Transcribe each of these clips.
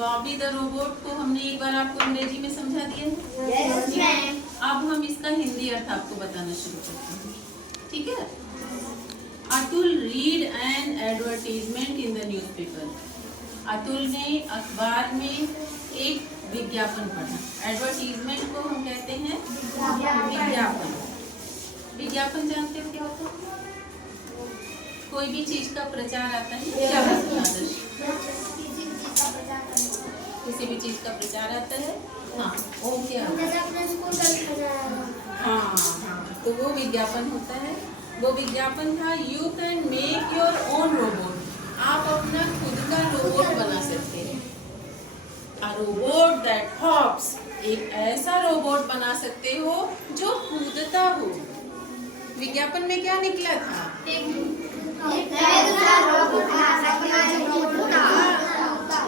Bobby the robot को हमने एक बार आपको अंग्रेजी में समझा दिया है। Yes ma'am. अब हम इसका हिंदी अर्थ आपको बताना शुरू करते हैं, ठीक है। Atul read N advertisement in the newspaper. Atul ने अखबार में एक विज्ञापन पढ़ा। एडवर्टीजमेंट को हम कहते हैं विज्ञापन। विज्ञापन जानते हो क्या होता है? कोई भी चीज का प्रचार आता है, क्या होता है आदर्श? किसी भी चीज का प्रचार आता है, हाँ वो क्या? हाँ हाँ, तो वो विज्ञापन होता है। वो विज्ञापन था you can make your own robot. आप अपना खुद का रोबोट बना सकते हैं। A robot that hops. एक ऐसा रोबोट बना सकते हो जो कूदता हो। विज्ञापन में क्या निकला था?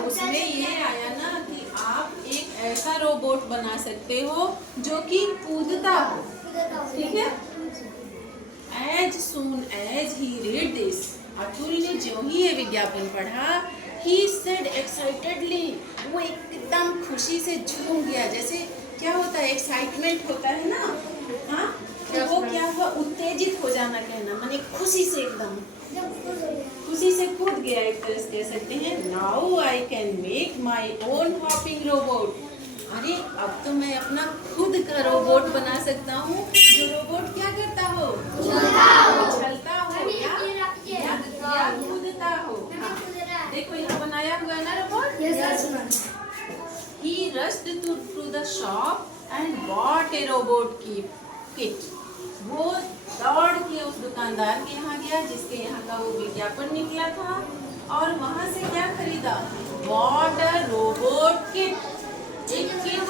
उसमें ये आया ना कि आप एक ऐसा रोबोट बना सकते हो जो कि कूदता हो, ठीक है। As soon as he read this, Atul ने जो ही ये विज्ञापन पढ़ा, he said excitedly, वो एकदम खुशी से झूम गया। जैसे क्या होता है, एक्साइटमेंट होता है ना, हाँ, तो वो क्या हुआ, उत्तेजित हो जाना कहना, माने खुशी से एकदम खुशी से कूद गया, एक तरह से कह सकते हैं। Now I can make my own hopping robot. अरे अब तो मैं अपना खुद का रोबोट बना सकता हूँ जो रोबोट क्या करता हो, उछलता हो या कूदता हो। हाँ, देखो यहाँ बनाया हुआ है ना robot. He rushed to the shop and bought a robot kit. वो दौड़ के उस दुकानदार के यहाँ गया जिसके यहाँ का वो विज्ञापन निकला था, और वहाँ से क्या खरीदा? Bought a robot kit. एक किट,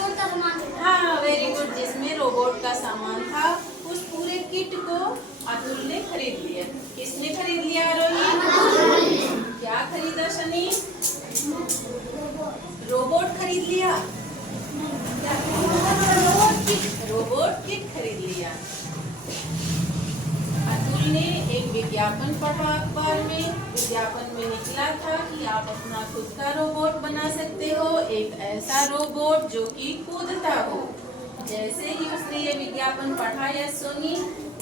हाँ वेरी गुड, जिसमें रोबोट का सामान था, उस पूरे किट को अतुल ने खरीद लिया। किसने खरीद लिया रोहित? क्या खरीदा शनि? रोबोट खरीद लिया। रोबोट किट खरीद लिया। अतुल ने एक विज्ञापन पढ़ा अखबार में। विज्ञापन में निकला था कि आप अपना खुद का रोबोट बना सकते हो, एक ऐसा रोबोट जो कि कूदता हो। जैसे ही उसने ये विज्ञापन पढ़ा या सुनी,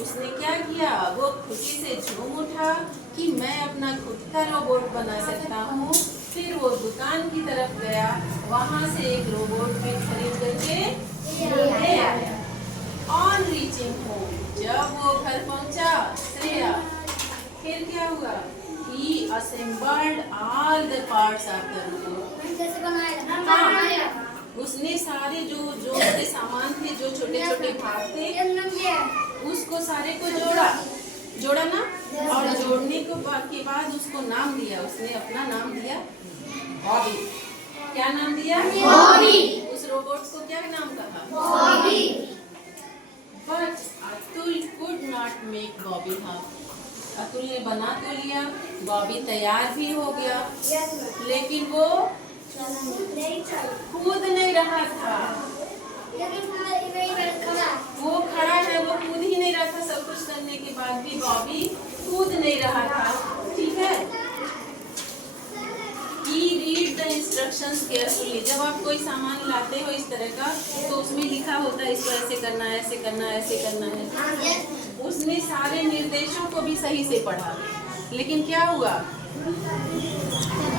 उसने क्या किया, वो खुशी से झूम उठा कि मैं अपना खुद का रोबोट बना सकता हूँ। फिर वो दुकान की तरफ गया, वहाँ से एक रोबोट भी खरीद करके ले आया। ऑन रीचिंग होम, जब वो घर पहुंचा श्रेया, फिर क्या हुआ? He assembled all the parts of the robot. उसने सारे जो उसके सामान थे, जो छोटे छोटे भाग थे, उसको सारे को जोड़ा ना, और जोड़ने के बाद उसको नाम दिया। उसने अपना नाम दिया बॉबी। क्या नाम दिया? बॉबी। उस रोबोट को क्या नाम कहा? Bobby. But Atul could not make Bobby half. Atul ने बना तो लिया, बॉबी तैयार भी हो गया, लेकिन वो कूद नहीं रहा था। वो खड़ा है, वो कूद ही नहीं रहा था। सब कुछ करने के बाद भी बॉबी कूद नहीं रहा था, ठीक है। He read the instructions carefully. जब आप कोई सामान लाते हो इस तरह का, तो उसमें लिखा होता है इसको ऐसे करना है, ऐसे करना है, ऐसे करना है। उसने सारे निर्देशों को भी सही से पढ़ा, लेकिन क्या हुआ?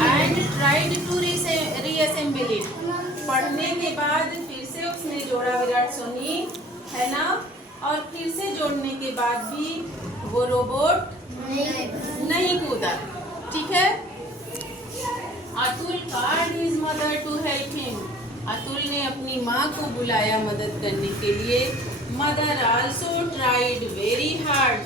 And tried to reassemble it. पढ़ने के बाद फिर से उसने जोड़ा विराट सोनी, है ना, और फिर से जोड़ने के बाद भी वो रोबोट नहीं कूदा, ठीक है। Atul called his mother to help him. Atul ने अपनी माँ को बुलाया मदद करने के लिए। Mother also tried very hard.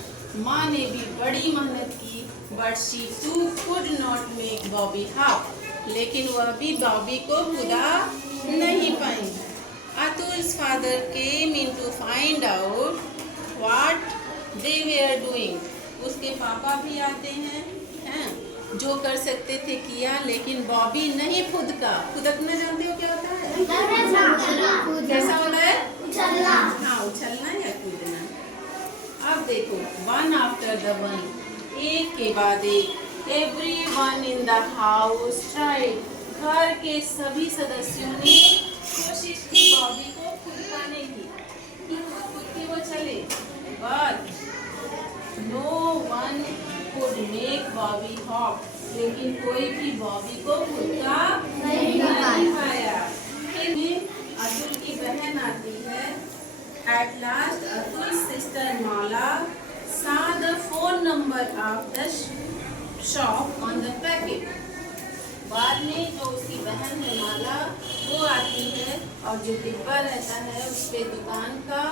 माँ ने भी बड़ी मेहनत की, but she too could not make Bobby hop. लेकिन वह भी बॉबी को कूदा नहीं पाई। Atul's father came in to find out what they were doing. उसके पापा भी आते हैं, जो कर सकते थे किया, लेकिन बॉबी नहीं फुदका। फुदकना जानते हो क्या होता है? कैसा होता है? उछलना। हाँ, उछलना या कूदना। अब देखो, वन आफ्टर द वन, एक के बाद एक, everyone in the house tried. घर के सभी सदस्यों ने कोशिश की बॉबी को खुदकाने की कि खुद के वो चले, but no one could make Bobby hop, लेकिन कोई भी बॉबी को खुदका नहीं पाया। फिर अतुल की बहन आती है। At last, Atul's sister Mala saw the phone number of the shop on the packet. बाद में जो उसकी बहन है माला, वो आती है और जो डिब्बा रहता है उस पे दुकान का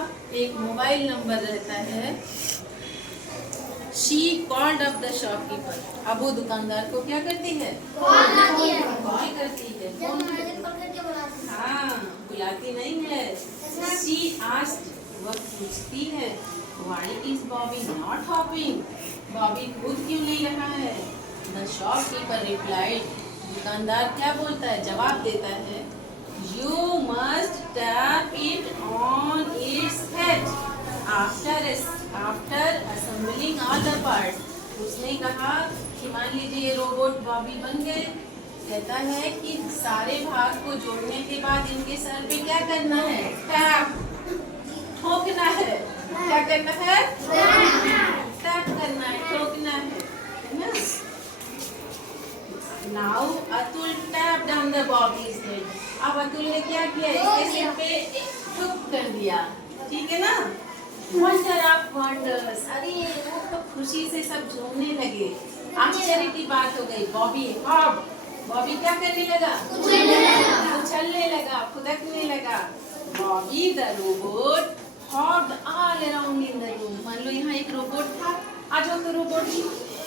एक मोबाइल नंबर रहता है। She called up the shopkeeper. अब वो दुकानदार को क्या करती है? कॉल करती है। हाँ, बुलाती नहीं है। She asked, वह पूछती है, Why is Bobby not hopping? Bobby खुद क्यों नहीं रहा है? The shopkeeper replied. दुकानदार क्या बोलता है? जवाब देता है, You must tap it on its head after assembling all the parts. उसने कहा कि मान लीजिए ये रोबोट बॉबी बन गए। कहता है कि सारे भाग को जोड़ने के बाद इनके सर पे क्या करना है? टैप, ठोकना है। क्या करना है? टैप करना है, ठोकना है ना? Now Atul tapped on the Bobby's head. अब अतुल ने क्या किया? इसके सिर पे एक ठुक कर दिया, ठीक है ना? Wonder of wonders. अरे वो तो खुशी से सब झूमने लगे। आश्चर्य की बात हो गई। बॉबी हॉप, बॉबी क्या करने लगा? उछलने लगा, खुदकने लगा। Bobby the robot hopped all around in the room. मान लो यहाँ एक रोबोट था, आ जाओ तो रोबोट।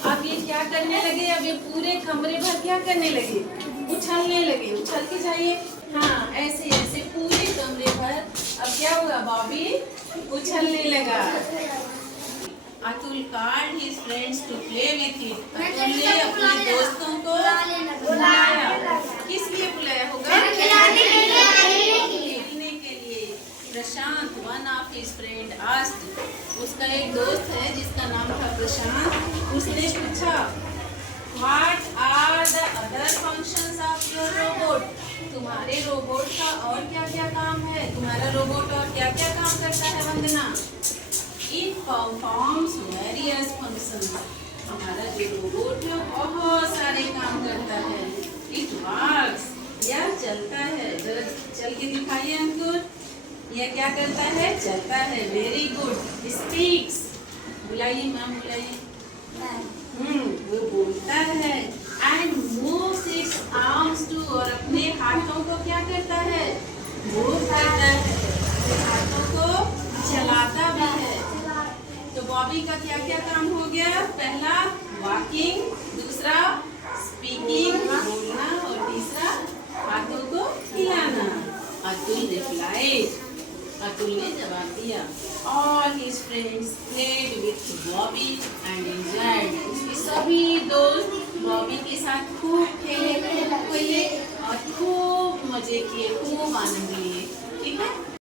अब ये क्या करने लगे? अब ये पूरे कमरे भर क्या करने लगे? उछलने लगे। उछल के जाइए, हाँ ऐसे ऐसे पूरे कमरे भर। अब क्या हुआ? बॉबी उछलने लगा। Atul called his friends to play with it. Atul ने अपने दोस्तों को बुलाया। किस लिए बुलाया होगा? खेलने के लिए। प्रशांत, one of his friend asked. उसका एक दोस्त है जिसका नाम था प्रशांत। उसने पूछा, What are the other functions of your robot? तुम्हारे रोबोट का और क्या क्या काम है? तुम्हारा रोबोट और क्या क्या काम करता है वंदना? It performs various functions. हमारा जो रोबोट है बहुत सारे काम करता है। It works. यह चलता है। जरा चल के दिखाइए अंकुर। यह क्या करता है? चलता है। Very good. Speaks. बुलाइए मैम, बुलाइए। वो बोलता है। And moves its arms too. और अपने हाथों को क्या करता है? मूव करता है। हाथों को चलाता भी है। तो बॉबी का क्या क्या काम हो गया? पहला वॉकिंग, दूसरा स्पीकिंग बोलना, और तीसरा हाथों को हिलाना। अतुल रिप्लाइड. अतुल ने जवाब दिया, All his friends played with Bobby and enjoyed. उसके सभी दोस्त बॉबी के साथ खूब खेले और खूब मजे किए, खूब आनंद लिए। ठीक है?